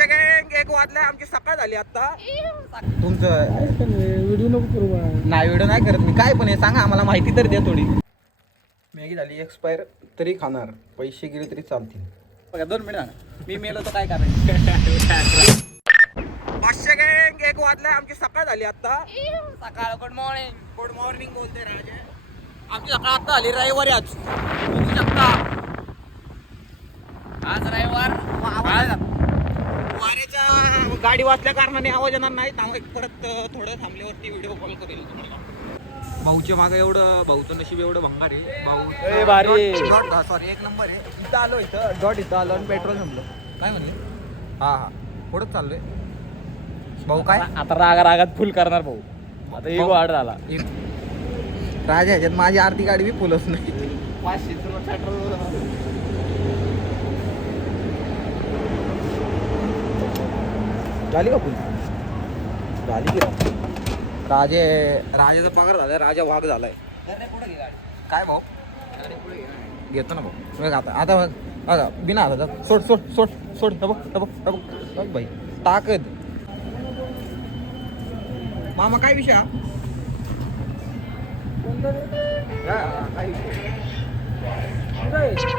एक वाजलाय, आमची सकाळ झाली आता. तुमचं व्हिडिओ नको करू बा. नाही व्हिडिओ नाही करत मी, काय पण हे सांगा आम्हाला माहिती तर द्या थोडी. मॅगी झाली एक्सपायर तरी खाणार, पैसे गेले तरी चालतील. बघा 2 मिनिट मी मेलो तर काय करायचं. 500 गँग, 1 वाजलाय, आमची सकाळ झाली आता. सकाळ गुड मॉर्निंग. गुड मॉर्निंग बोलते राजे. आमची सकाळ आता झाली, रविवारी आज बघू शकता. आज रविवार. वाऱ्याच्या गाडी वाचल्या कारणाने आवाज येणार नाही. परत थोडं थांबल्यावरती व्हिडिओ कॉल करेल तुम्हाला. भाऊच्या मागे एवढं, भाऊचं नशीब एवढं भंगार आहे. भाऊ भारी. सॉरी 1 नंबर आहे. इथं आलो, इथं डॉट इथं आलो आणि पेट्रोल संपलं. काय म्हणले? हा पुढंच चाललोय. भाऊ काय आता रागात फुल करणार भाऊ. आता एक वाढ झाला. राजा ह्याच्यात माझी आरती गाडी बी फुलच नाही. 500 पेट्रोल. झाली का फुल? झाली की राजाचा पगार झालाय, राजा वाघ झालाय. काय भाऊ घेतो ना भाऊ. बघ आता बघा बिना आता सोड सोड सोड सोड. बघ भाई ताकद. मामा काय विषय?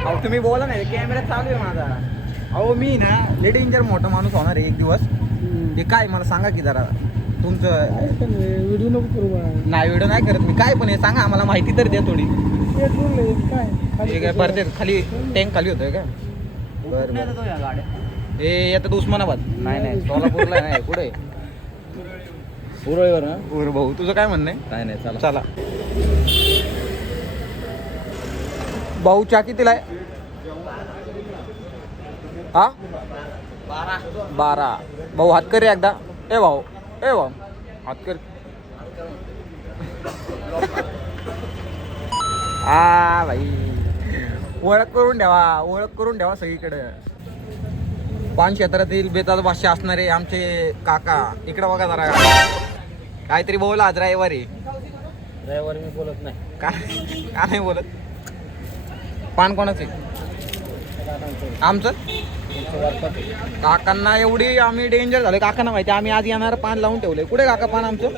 अहो तुम्ही बोला नाही, कॅमेरा चालू आहे माझा. अहो मी ना लय डेंजर मोठा माणूस होणार आहे एक दिवस. हे काय मला सांगा की जरा तुमचं. व्हिडिओ नको करू बा. नाही व्हिडिओ नाही करत मी, काय पण हे सांगा आम्हाला माहिती तर द्या थोडी. काय काय परत खाली टँक खाली होतोय का? बरं हे येतात उस्मानाबाद. नाही सोलापूरला नाही. कुठे पुरळीवर ना. बरं भाऊ तुझं काय म्हणणं आहे? नाही चला चला. भाऊ चहा कितीला आहे? हा 12. भाऊ हात कर रे एकदा. ए भाऊ हात कर. भाई ओळख करून ठेवा सगळीकडे. पान क्षेत्रातील बेताल भाषा असणारे आमचे काका इकडे बघा जरा. काहीतरी बोला आज रविवारी. मी बोलत नाही. का नाही बोलत? पान कोणाचे? आमचं. काकांना एवढी आम्ही डेंजर झालो. काकांना माहिती आम्ही आज येणार पान लावून ठेवलंय. कुठे काका पान आमचं?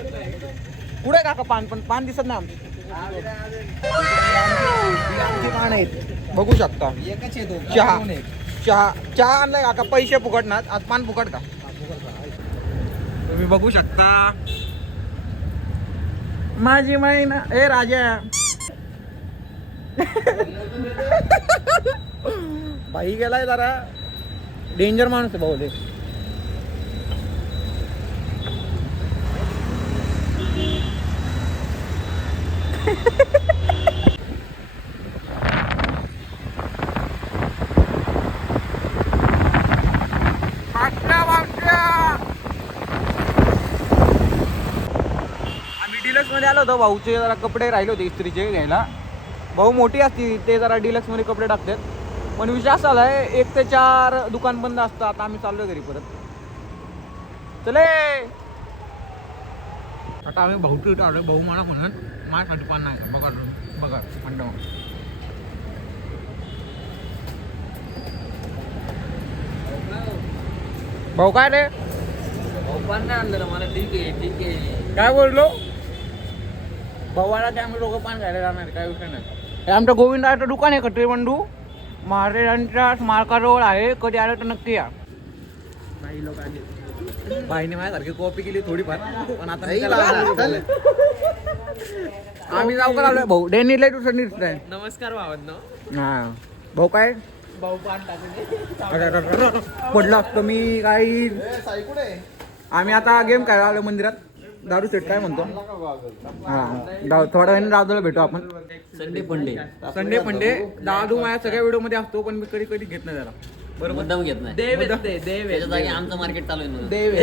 कुठे काका पान? पण पान दिसत नाही आमचं. पान आहेत बघू शकता. चहा आणलाय काका, पैसे फुकट ना. आज पान फुकट का? तुम्ही बघू शकता. माझी माईना ए राजा. बाई गेलाय जरा डेंजर माणूस आहे भाऊ. डिलक्स मध्ये आलो होतो. भाऊचे जरा कपडे राहिले होते इस्त्रीचे घ्यायला. भाऊ मोठी असती ते जरा डिलक्स मध्ये कपडे टाकतात. पण विषय असा आलाय 1 ते 4 दुकान बंद असतं. आता आम्ही चाललोय घरी परत. चले आता आम्ही भाऊ ट्रीट आलोय. भाऊ मला म्हणून माझ्यासाठी पान नाही. बघा म्हणतो भाऊ. काय रे पान नाही आणलं मला. ठीक आहे. काय बोललो? भावाला ते आम्ही लोक पान घ्यायला जाणार, काय विषय नाही. हे आमचं गोविंदाचं दुकान आहे कटरीबंधू. महाराजांच्या स्मारकाजवळ आहे. कधी आलं तर नक्की या. नाही लोक आले. बाईने माझ्यासारखी कॉपी केली थोडीफार. पण आता आम्ही जाऊ का आलोय भाऊ. डेनी लाईट दिसतंय. नमस्कार भावांनो. हा भाऊ काय भाऊ पान टाकले. पडलं असतं मी काही. आम्ही आता गेम खेळायला आलो मंदिरात. दारू सेट काय म्हणतो? हा थोड्या वेळाने दादूला भेटू आपण. संडे पंडे. दादू माझ्या सगळ्या व्हिडिओ मध्ये असतो, पण मी कधी घेत नाही त्याला. बरोबर मुद्दाम घेत नाही. देव जागी आमचं मार्केट चालू आहे. देव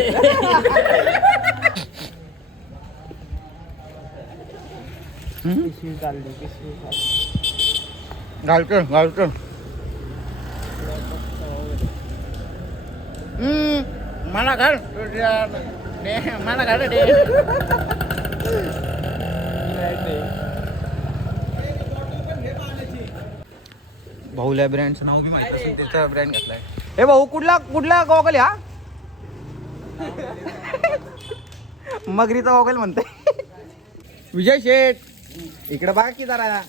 घालतो. मला घाल भाऊला ब्रँडचं नाव बी माहित असेल. त्याचा ब्रँड घेतलाय. हे भाऊ कुठला गॉगल हा? मगरीचा वॉगल म्हणतोय. विजय शेठ इकडे बघा की जरा.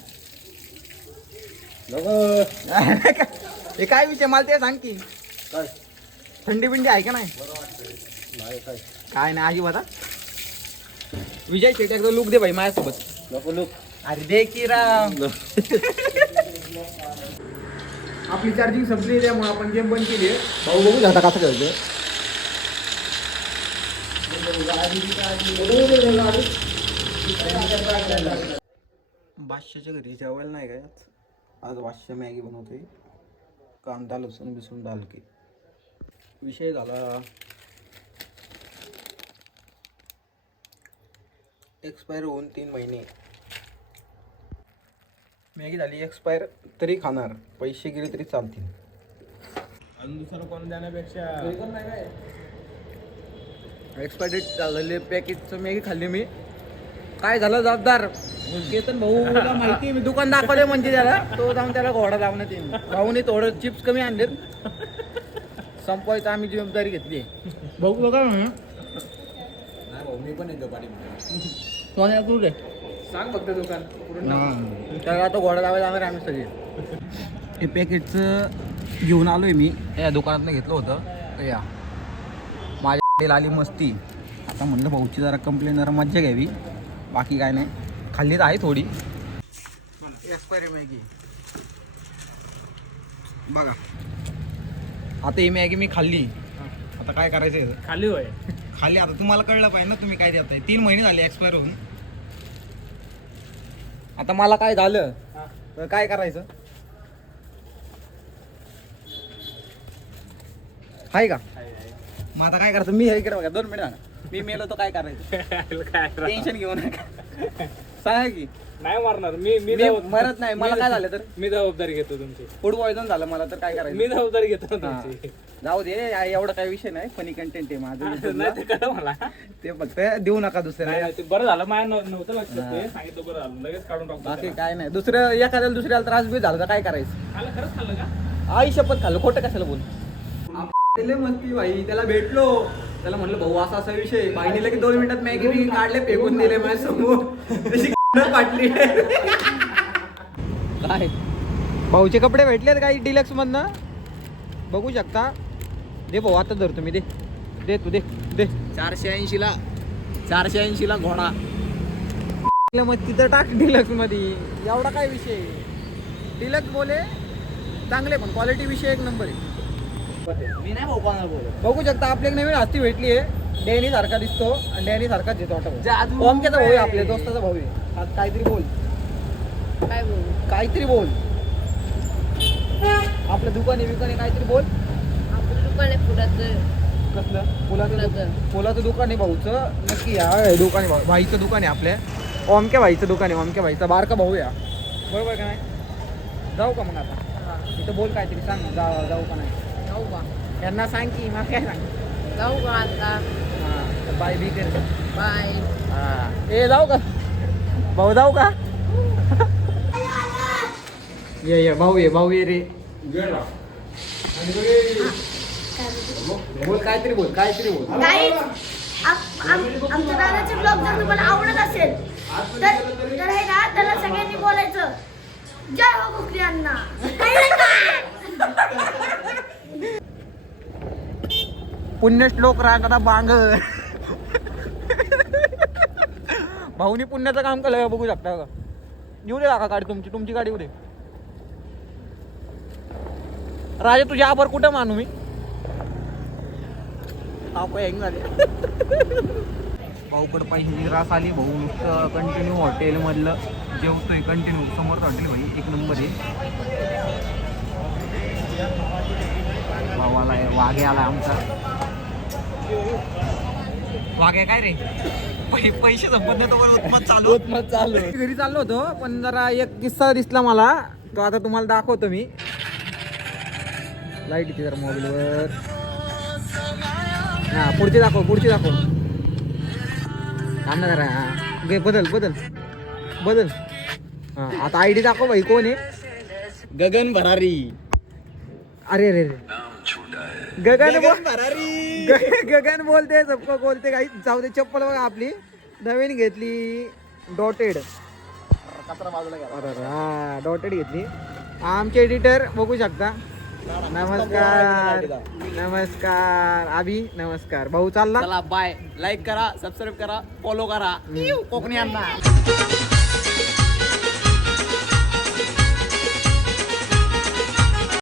हे काय विषय मला ते सांग की. थंडी बिंडी आहे का नाही? काय नाही अजिबात. विजय शेठ एकदा लुक दे भाई माझ्यासोबत. नको लुक. अरे दे की राव. आपली चार्जिंग संपली त्यामुळे आपण गेम बंद केली. भाऊ बघू आता कसं खेळतो. बादशाच्या घरी जेवायला नाही काय आज बादशा मॅगी बनवतोय. कांदा लसूण बिसून डाल के विषय झाला. एक्सपायर होऊन 3 महिने. मॅगी झाली एक्सपायर तरी खाणार. पैसे गेले तरी चालतील. आणि दुसरं कोण देण्यापेक्षा एक्सपायर डेट झालेले पॅकेटचं मॅगी खाल्ली मी. काय झालं जबाबदार केतन भाऊला माहिती. मी दुकान दाखवले म्हणजे त्याला तो जाऊन त्याला घोडा लावण्यात येईल. भाऊने थोडं चिप्स कमी आणलेत. संपवायचं आम्ही जबाबदारी घेतली. भाऊ तुला काय म्हणा. नाही भाऊ मी पण येतो पाठी सोन्या तू रे सांग फक्त दुकान त्याला आता घोडा लावायला जाणार आम्ही सगळे. हे पॅकेटचं घेऊन आलोय मी. या दुकानातनं घेतलं होतं. तर या माझ्या आली मस्ती. आता म्हणलं भाऊची जरा कंप्लेन जरा मज्जा घ्यावी. बाकी काय नाही. खाल्ली तर आहे थोडी. एक्सपायरी मॅगी बघा. आता ही मॅगी मी खाल्ली. आता काय करायचं खाली होय. खाल्ली. आता तुम्हाला कळलं पाहिजे ना तुम्ही काय देताय. 3 महिने झाले एक्सपायर होऊन. आता मला काय झालं तर काय करायचं आहे का? मग आता काय करायचं. मी हे इकडे बघा 2 मिनिट सांगा. मी मेलो तर काय करायचं. टेन्शन घेऊ नका. सांगा की. नाही मारणार मी मी मरत नाही. मला काय झालं तर मी जबाबदारी घेतो तुमची. फूड पॉयझन झालं मला तर काय करायचं. मी जबाबदारी घेतो हा. तुमची. जाऊ दे एवढा काही विषय नाही. फनी कंटेंट आहे माझं. नाही ते कळलं मला. ते फक्त देऊ नका दुसऱ्या. नाही, ते बरं झालं माझ्या नव्हतं लक्षात. ते सांगितलं बरं झालं. लगेच काढून टाकतो बाकी त्याला. काय नाही. दुसरं एखाद्याला दुसऱ्याला त्रास बी झाला तर काय करायचं. खाल्लं खरंच खाल्लं का? आई शपथ खाल्लं. खोटं कशाला बोल. मस्ती भाई त्याला भेटलो. त्याला म्हणलं भाऊ असा असा विषय. बाईने लगेच 2 मिनिटात मॅगी बी काढले फेकून दिले माझ्या समोर. तशी पाटली. काय भाऊचे कपडे भेटलेत काही डिलक्स मधनं बघू शकता. दे भाऊ आता धर तुम्ही. दे तू दे 480ला 480ला घोडा. मग तिथं टाक डिलक्स मध्ये. एवढा काय विषय. डिलक्स बोले चांगले पण क्वालिटी विषय 1 नंबर आहे. मी नाही भाऊ कोणाला बोलत. बघू शकता आपल्या नवीन हस्ती भेटली आहे. डॅनी सारखा दिसतो आणि डॅनी सारखाच देतो वाटत. ओमक्याचा भाऊ आहे. आपल्या दोस्ताचा भाऊ आहे. आज काहीतरी बोल. काय बोलू. काहीतरी बोल. आपलं दुकान आहे काहीतरी बोल. आपलं दुकान आहे फुलाचं. कसलं फुलाचं दुकान आहे भाऊचं. नक्की या दुकान आहे भाईचं दुकान आहे आपल्या. ओमक्या भाईचं दुकान आहे. ओमक्या भाईचा बारका भाऊ या. बरोबर का नाही. जाऊ का मग आता इथं बोल काहीतरी सांग. जाऊ का नाही. जाऊ का. यांना सांग की मग काय सांग. जाऊ का आता. हां बाय बी कर. बाय. हां ए जाऊ का भाऊ. जाऊ का. ये भाऊ ये रे. बोल काहीतरी बोल. गाईज आमच्या दादाचे ब्लॉग जर तुम्हाला आवडत असेल तर हे ना त्याला सगळ्यांनी बोलायचं जय हो कोकणी अण्णा. पुण्यश्लोक रागदा बांग. भाऊनी पुण्याचं काम केलं बघू शकता का. येऊ दे काका गाडी तुमची गाडी येऊ दे. राजा तुझ्या आभार कुठं मानू मी. हँग झाले. भाऊकडं पाहिजे रास आली. भाऊ नुसतं कंटिन्यू हॉटेलमधलं जेवतोय कंटिन्यू. समोर हॉटेल भाई 1 नंबर आहे. भावाला वाघे आला आमचा. वाघे काय रे पैसे संपत नाही तोपर्यंत उत्मत चालू. घरी चाललो होतो पण जरा एक किस्सा दिसला मला. तो आता तुम्हाला दाखवतो मी. लाईट येते जरा मोबाईलवर. हा पुढची दाखव. थांब ना जरा. हा बदल. हा आता ID दाखव भाई. कोण आहे. गगन भरारी. अरे गगन भरारी. गगन बोलते सबको बोलते काही जाऊ दे. चप्पल बघा आपली नवीन घेतली डॉटेड. हा डॉटेड घेतली. आमचे एडिटर बघू शकता. नमस्कार नमस्कार अभि नमस्कार. भाऊ चालला. चला बाय. लाईक करा, सबस्क्राईब करा, फॉलो करा. कोकणी अण्णा.